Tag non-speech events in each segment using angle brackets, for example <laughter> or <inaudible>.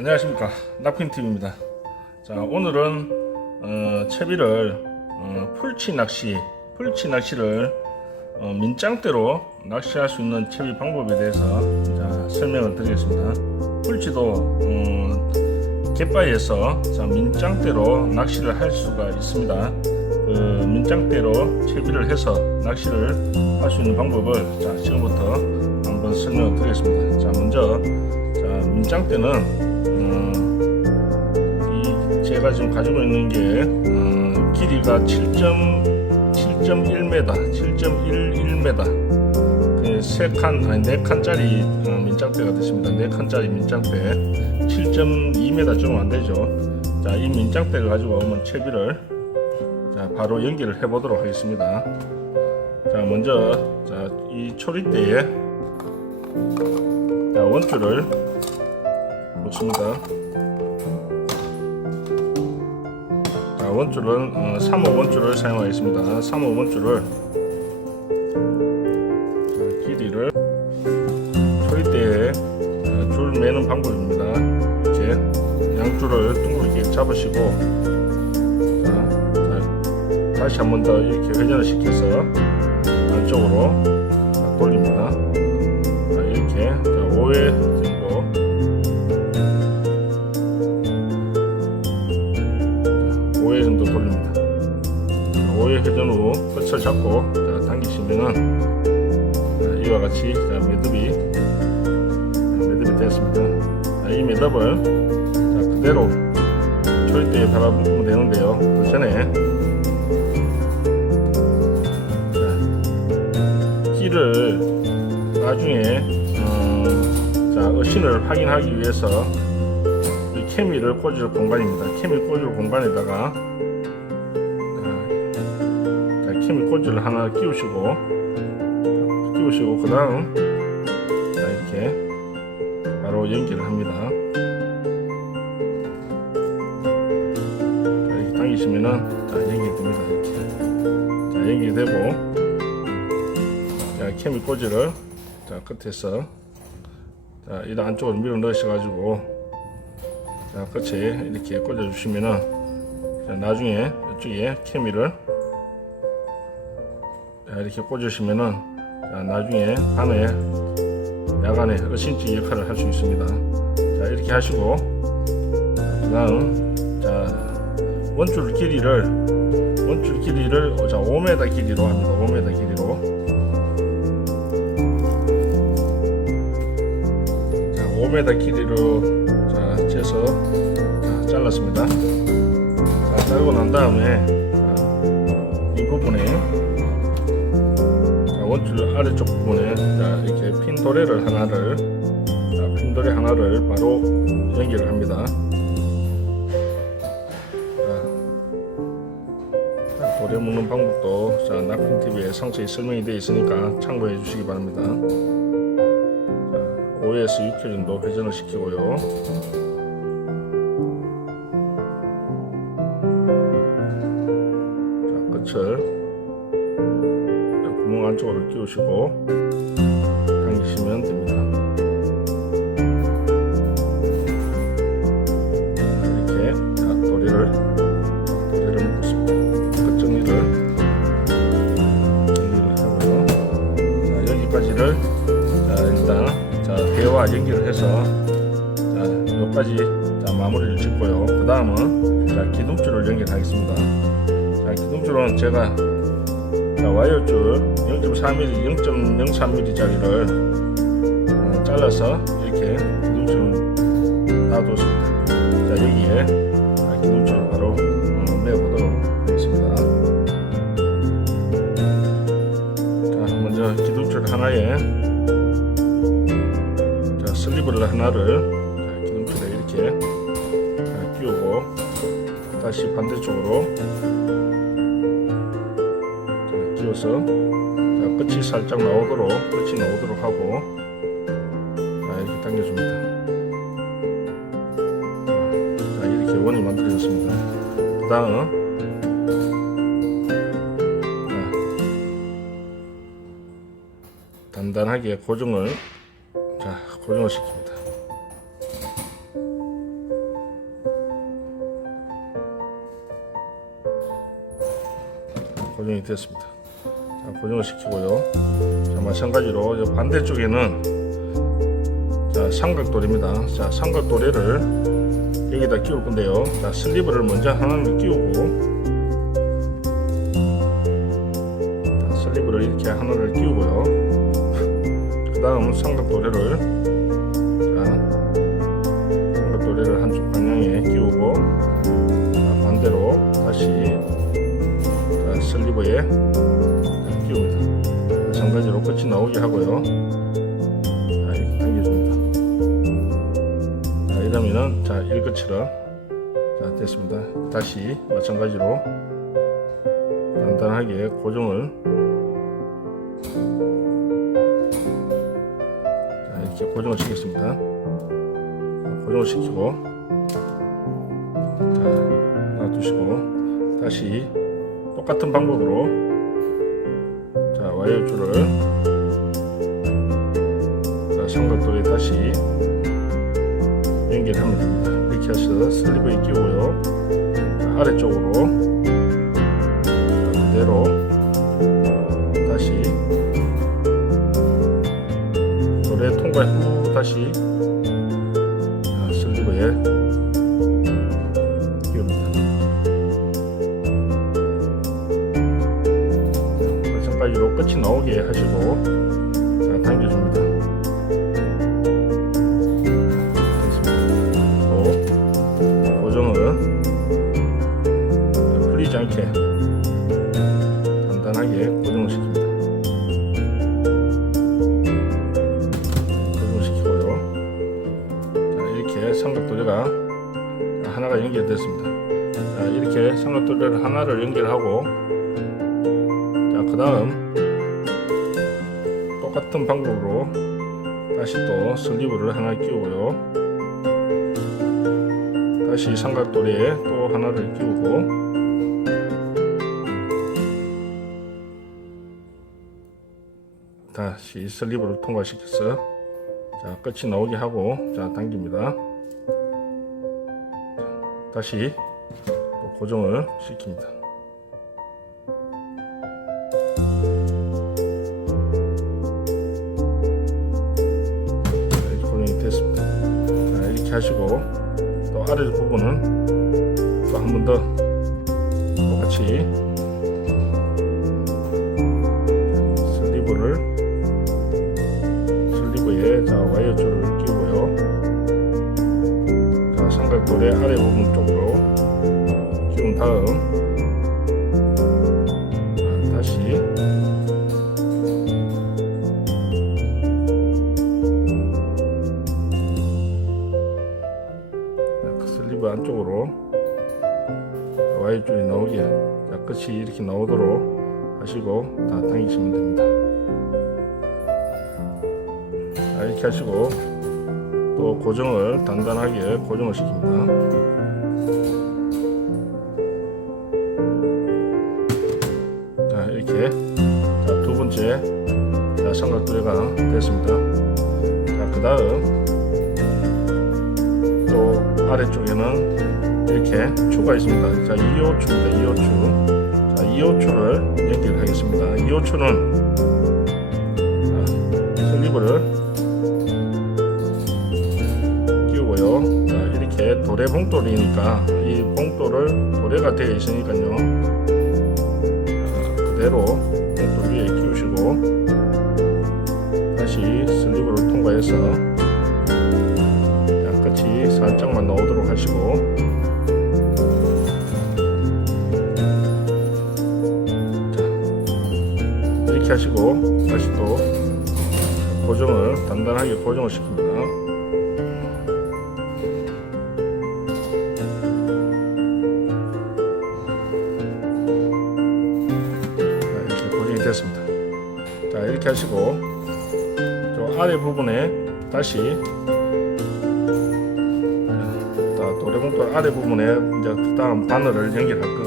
안녕하십니까. 낙핀TV입니다. 자 오늘은 어, 채비를 어, 풀치 낚시 풀치 낚시를 어, 민짱대로 낚시할 수 있는 채비 방법에 대해서 자, 설명을 드리겠습니다. 풀치도 어, 갯바위에서 자, 민짱대로 낚시를 할 수가 있습니다. 그 민짱대로 채비를 해서 낚시를 할 수 있는 방법을 자, 지금부터 한번 설명을 드리겠습니다. 자 먼저 자, 민짱대는 어, 이 제가 지금 가지고 있는 게 어, 길이가 7.7.1m, 7.11m 그세 칸, 아니 네 칸짜리 어, 민짱대가 됐습니다. 네 칸짜리 민짱대 7.2m 조금 안 되죠. 자, 이 민짱대를 가지고 오면 채비를 자 바로 연기를 해보도록 하겠습니다. 자, 먼저 자, 이 초리대에 자, 원줄을 놓습니다. 자, 원줄은 어, 3호 원줄을 사용하겠습니다. 3호 원줄을 자, 길이를 초리대에 자, 줄 매는 방법입니다. 이렇게 양줄을 둥글게 잡으시고 다시 한 번 더 이렇게 회전을 시켜서 매듭을 자, 그대로 초리대에 달아붙으면 되는데요. 그 전에 자, 키를 나중에 어, 자, 어신을 확인하기 위해서 이 케미를 꽂을 공간입니다. 케미 꽂을 공간에다가 자, 자, 케미 꽂을 하나 끼우시고 끼우시고 그 다음 이렇게 바로 연기를 합니다. 당기시면은 자, 연기됩니다. 이렇게 자, 연기되고 자, 케미 꽂이를 자, 끝에서 자, 이런 안쪽으로 밀어 넣으셔 가지고 자, 끝에 이렇게 꽂아 주시면은 자, 나중에 이쪽에 케미를 자, 이렇게 꽂으시면은 자, 나중에 밤에 야간에 어신지 역할을 할 수 있습니다. 자, 이렇게 하시고 그 다음 자, 원줄 길이를 원줄 길이를 자, 5m 길이로 합니다. 5m 길이로 자, 5m 길이로 자, 재서 자, 잘랐습니다. 자, 자르고 난 다음에 자, 이 부분에 자, 원줄 아래쪽 부분에 자, 이렇게 핀 도래를 하나를 자, 핀 도래 하나를 바로 연결을 합니다. 자, 자, 묶는 방법도 자, 낙핀 TV에 상세히 설명이 되어 있으니까 참고해 주시기 바랍니다. 5에서 6회 정도 회전을 시키고요. 자, 끝을 자, 구멍 안쪽으로 끼우시고 당기시면 됩니다. 자, 대화 연기를 해서 자, 여기까지 자, 마무리를 짓고요. 그 다음은 자, 기둥줄을 연결하겠습니다. 자, 기둥줄은 제가 자, 와이어줄 0.4mm, 0.03mm 짜리를 어, 잘라서 이렇게 기둥줄을 놔뒀습니다. 자, 여기에 자, 기둥줄을 바로 어, 매어보도록 하겠습니다. 자, 먼저 기둥줄 하나에 자, 슬리브를 하나를 자, 기둥줄에 이렇게 자, 끼우고 다시 반대쪽으로 자, 끼워서 자, 끝이 살짝 나오도록 끝이 나오도록 하고 자, 이렇게 당겨줍니다. 자, 이렇게 원이 만들어졌습니다. 그 다음 단단하게 고정을 자 고정을 시킵니다. 고정이 됐습니다. 자, 고정을 시키고요. 자, 마찬가지로 반대쪽에는 자, 삼각돌입니다. 자, 삼각도리를 여기다 끼울 건데요. 자, 슬리브를 먼저 하나를 끼우고 슬리브를 이렇게 하나를 끼우고요. <laughs> 그 다음 삼각도리를 자, 끼웁니다. 마찬가지로 끝이 나오게 하고요. 자, 이렇게 당겨줍니다. 자, 이러면은 자, 일끝처럼 자, 됐습니다. 다시 마찬가지로 단단하게 고정을 자, 이렇게 고정을 시켰습니다. 자, 고정을 시키고 자, 놔두시고 다시 똑같은 방법으로 자, 와이어 줄을 자, 삼각도에 다시 연결하면 됩니다. 이렇게 해서 슬리브에 끼우고요. 자, 아래쪽으로 자, 그대로 다시 노래 통과 후 다시 자, 슬리브에 자, 마찬가지로 끝이 나오게 하시고 자, 당겨줍니다. 됐습니다. 또 고정은 풀리지 않게 단단하게 고정을 시킵니다. 고정을 시키고요. 자, 이렇게 삼각도래가 하나가 연결됐습니다. 자, 이렇게 삼각도래를 하나를 연결하고 자, 그 다음 똑같은 방법으로 다시 또 슬리브를 하나 끼우고요. 다시 삼각도리에 또 하나를 끼우고 다시 슬리브를 통과시켜서 자 끝이 나오게 하고 자 당깁니다. 자, 다시 또 고정을 시킵니다. 하시고 또 아래 부분은 또 한 번 더 똑같이 슬리브를 슬리브에 자 와이어 줄을 끼우고요. 자 삼각도의 아래 부분 쪽으로 끼운 다음 와이어 줄이 나오게 자, 끝이 이렇게 나오도록 하시고 다 당기시면 됩니다. 자, 이렇게 하시고 또 고정을 단단하게 고정을 시킵니다. 자, 이렇게 자, 두 번째 자, 삼각도래가 됐습니다. 자, 그 다음 또 아래쪽에는 이렇게 추가 있습니다. 자, 2호추입니다. 2호추. 자, 2호추를 연결하겠습니다. 2호추는 자, 슬리브를 끼우고요. 자, 이렇게 도래 봉돌이니까 이 봉돌을 도래가 되어 있으니까요. 자, 그대로 봉돌 위에 끼우시고 다시 슬리브를 통과해서 자, 끝이 살짝만 나오도록 하시고 하시고 다시 또 고정을 단단하게 고정을 시킵니다. 자, 이렇게 됐습니다. 자 이렇게 하시고 저 아래 부분에 다시 자, 도래봉돌 아래 부분에 이제 그 다음 바늘을 연결할 건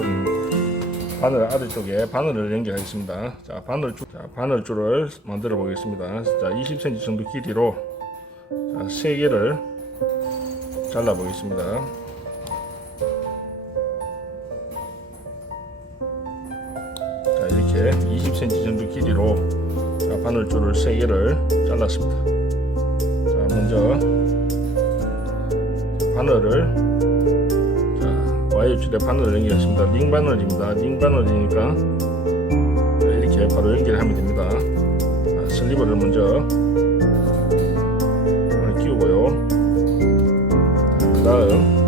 바늘 아래 쪽에 바늘을 연결하겠습니다. 자 바늘 줄, 자, 바늘 줄을 만들어 보겠습니다. 자 20cm 정도 길이로 자, 세 개를 잘라 보겠습니다. 자 이렇게 20cm 정도 길이로 자, 바늘줄을 3개를 잘랐습니다. 자, 먼저 바늘을 자, 와이어줄에 바늘을 연결했습니다. 링 바늘입니다. 링 바늘이니까 자, 이렇게 바로 연결하면 됩니다. 자, 슬리버를 먼저 끼우고요. 그 다음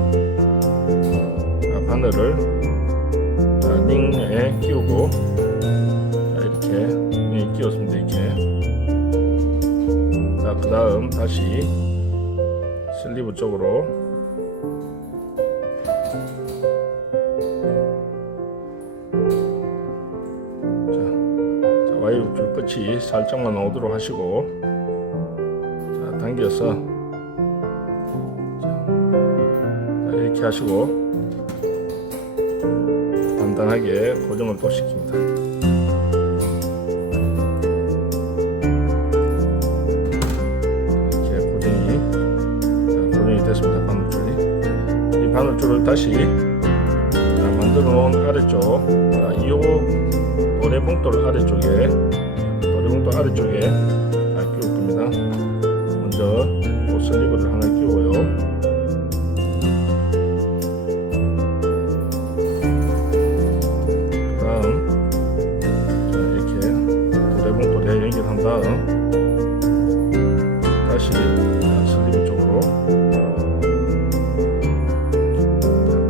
바늘을 자, 링에 끼우고 자, 이렇게 링에 끼웠습니다. 이렇게 자, 그 다음 다시 슬리브 쪽으로 끝이 살짝만 나오도록 하시고 자, 당겨서 자, 이렇게 하시고 간단하게 고정을 또 시킵니다. 이렇게 고정이 자, 고정이 됐습니다. 바늘줄이 이 바늘줄을 다시 자, 만들어 놓은 아래쪽 자, 이요 노래봉돌 아래쪽에 노래봉돌 아래쪽에 자, 끼울 겁니다. 먼저 요 슬리브를 하나 끼우고요. 다음 자, 이렇게 도래봉돌에 연결한 다음 다시 자, 슬리브 쪽으로 자,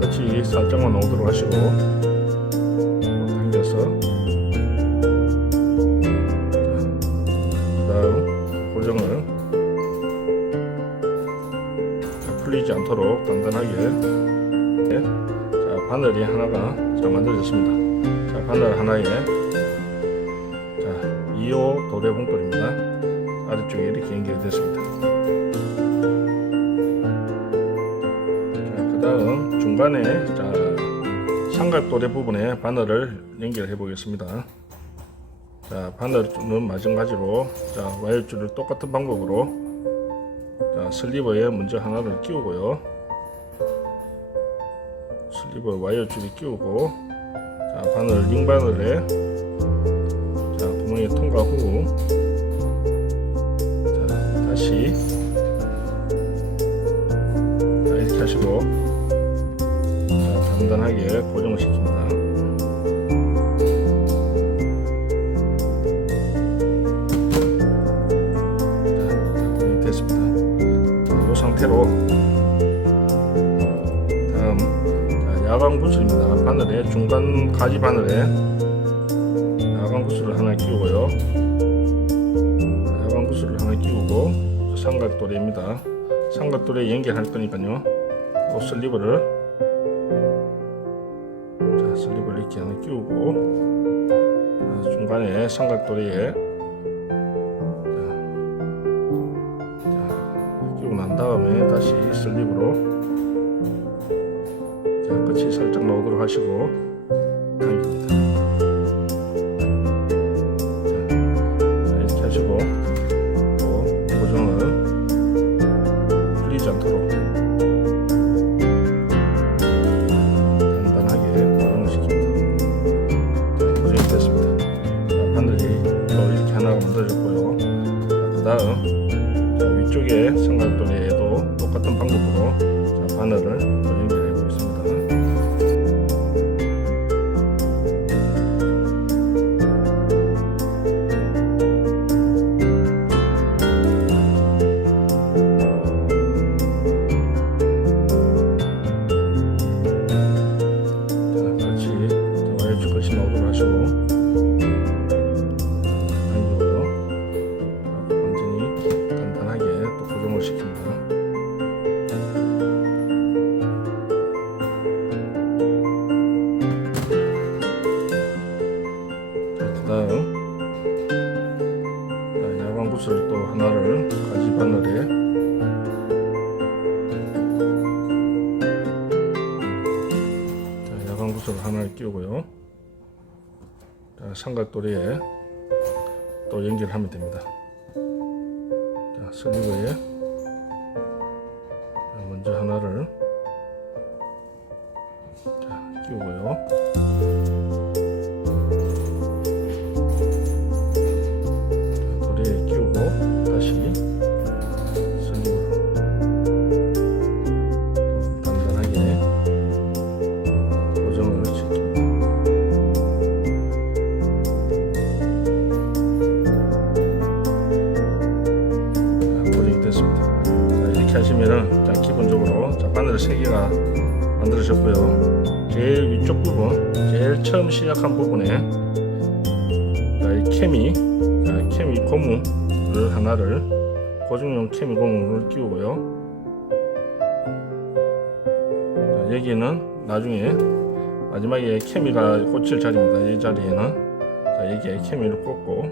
끝이 살짝만 나오도록 하시고 단단하게 네. 자, 바늘이 하나가 자, 만들어졌습니다. 자, 바늘 하나에 자, 2호 도래 봉돌입니다. 아래쪽에 이렇게 연결됐습니다. 자, 그 다음 중간에 자, 삼각 도래 부분에 바늘을 연결해 보겠습니다. 자, 바늘은 마찬가지로 자, 와이어줄을 똑같은 방법으로 자, 슬리버에 먼저 하나를 끼우고요. 슬리버 와이어 줄이 끼우고 자 바늘 링 바늘에 자 구멍에 통과 후 자, 다시 자 이렇게 하시고 자 단단하게 고정을 시킵니다. 자 됐습니다. 자, 이 상태로 중간 가지 바늘에 야광 구슬을 하나 끼우고요. 자, 야광 구슬을 하나 끼우고 삼각도래입니다. 삼각도래 연결할 거니까요. 또 슬리브를 자 슬리브를 이렇게 하나 끼우고 자, 중간에 자, 끼우고 난 다음에 다시 슬리브로 자, 끝이 살짝 나오도록 하시고 당깁니다. 자, 자, 이렇게 하시고 또 고정을 풀리지 않도록 단단하게 고정을 시킵니다. 자, 고정이 됐습니다. 자, 바늘이 또 이렇게 하나가 만들어졌고요. 자, 그 다음 자, 위쪽에 삼각도리에도 똑같은 방법으로 자, 바늘을 또 연결해 보겠습니다. 도리에 또 연결하면 됩니다. 자, 슬리브에 자, 먼저 하나를 자, 끼우고요. 시작한 부분에 자, 이 케미, 자, 케미 고무를 하나를 고중용 케미 고무를 끼우고요. 자, 여기는 나중에 마지막에 케미가 꽂힐 자리입니다. 이 자리에는 자, 여기에 케미를 꽂고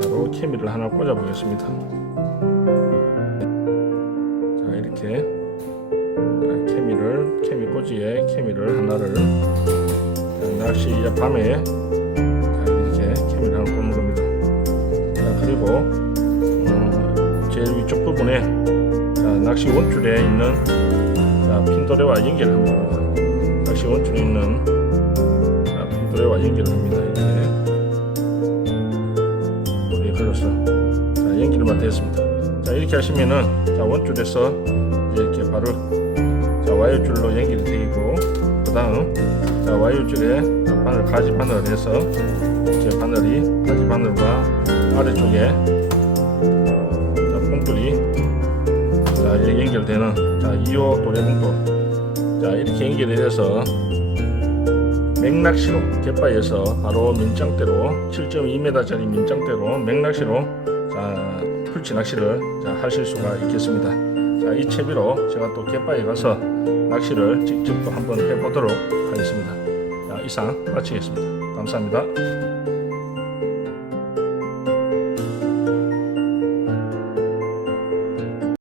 바로 케미를 하나 꽂아 보겠습니다. 자 이렇게 자, 케미를 케미 꽂이에 케미를 하나를 자, 낚시 이제 밤에 자, 이렇게 케미를 꽂는 겁니다. 자 그리고 어, 제일 위쪽 부분에 자, 낚시 원줄에 있는 자, 핀도레와 연결합니다. 낚시 원줄에 있는 자, 핀도레와 연결합니다. 이렇게 우리 걸어서 자, 연결만 됐습니다. 자 이렇게 하시면은 자 원줄에서 이렇게 바로 자 와이어 줄로 연결이 되고 그 다음 자 와이어 줄에 자, 바늘 가지 바늘을 해서 이제 바늘이 가지 바늘과 아래쪽에 자 뽕돌이 자 이렇게 연결되는 자 2호 도래봉돌 자 이렇게 연결이 돼서 맥낚시로 갯바위에서 바로 민장대로 7.2m짜리 민장대로 맥낚시로 자 풀치 낚시를 자, 하실 수가 있겠습니다. 자, 이 채비로 제가 또 갯바위에 가서 낚시를 직접 또 한번 해보도록 이상 마치겠습니다. 감사합니다.